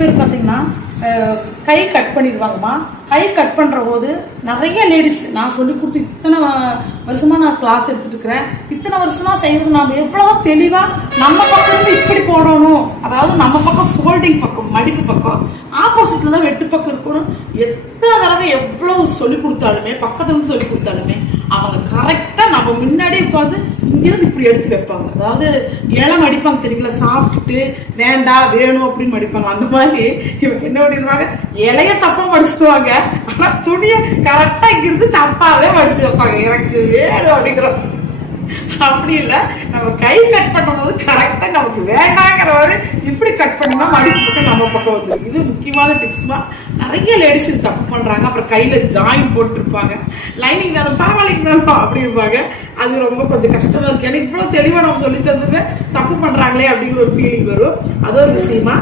பேர் பார்த்தீங்கன்னா கை கட் பண்ணிடுவாங்கம்மா. கை கட் பண்ற போது நிறைய லேடிஸ் நான் சொல்லி கொடுத்து இத்தனை வருஷமா நான் கிளாஸ் எடுத்துட்டு இருக்கிறேன். இத்தனை வருஷமா செய்யறது நாம எவ்வளவு தெளிவா நம்ம பக்கம் இருந்து இப்படி போடணும், அதாவது நம்ம பக்கம் ஃபோல்டிங் பக்கம் மடிப்பு பக்கம் ஆப்போசிட்ல தான் வெட்டு பக்கம் இருக்கணும். எத்தனை தடவை எவ்வளவு சொல்லி கொடுத்தாலுமே பக்கத்துல இருந்து சொல்லி கொடுத்தாலுமே அவங்க கரெக்டா நம்ம முன்னாடி உட்காந்து இங்கிருந்து இப்படி எடுத்து வைப்பாங்க. அதாவது இளம் அடிப்பாங்க தெரியல, சாப்பிட்டுட்டு வேண்டாம் வேணும் அப்படின்னு மடிப்பாங்க. அந்த மாதிரி இவங்க என்ன பண்ணிடுவாங்க, இலைய தப்பா மடிச்சுக்குவாங்க, ஆனா துணிய கரெக்டா இங்கிருந்து தப்பாவே மடிச்சு வைப்பாங்க. எனக்கு வேணும் அப்படிங்கிறோம். அப்படி இல்ல, நம்ம கை கட் பண்ணும்போது கரெக்டா நமக்கு வேண்டாங்கிற மாதிரி இப்படி கட் பண்ணா மடிப்பு பக்கம் நம்ம பக்கம் வந்து. இது முக்கியமான டிப்ஸ் தான். நிறைய லேடிஸ் இது தப்பு பண்றாங்க. அப்புறம் கையில ஜாயின் போட்டுருப்பாங்க, லைனிங் தானே பரவாயில்லைங்க அப்படி இருப்பாங்க. அது ரொம்ப கொஞ்சம் கஷ்டமா இருக்கு. எனக்கு இவ்வளவு தெளிவா நம்ம சொல்லி தந்துமே தப்பு பண்றாங்களே அப்படிங்கிற ஒரு ஃபீலிங் வரும். அது ஒரு விஷயமா.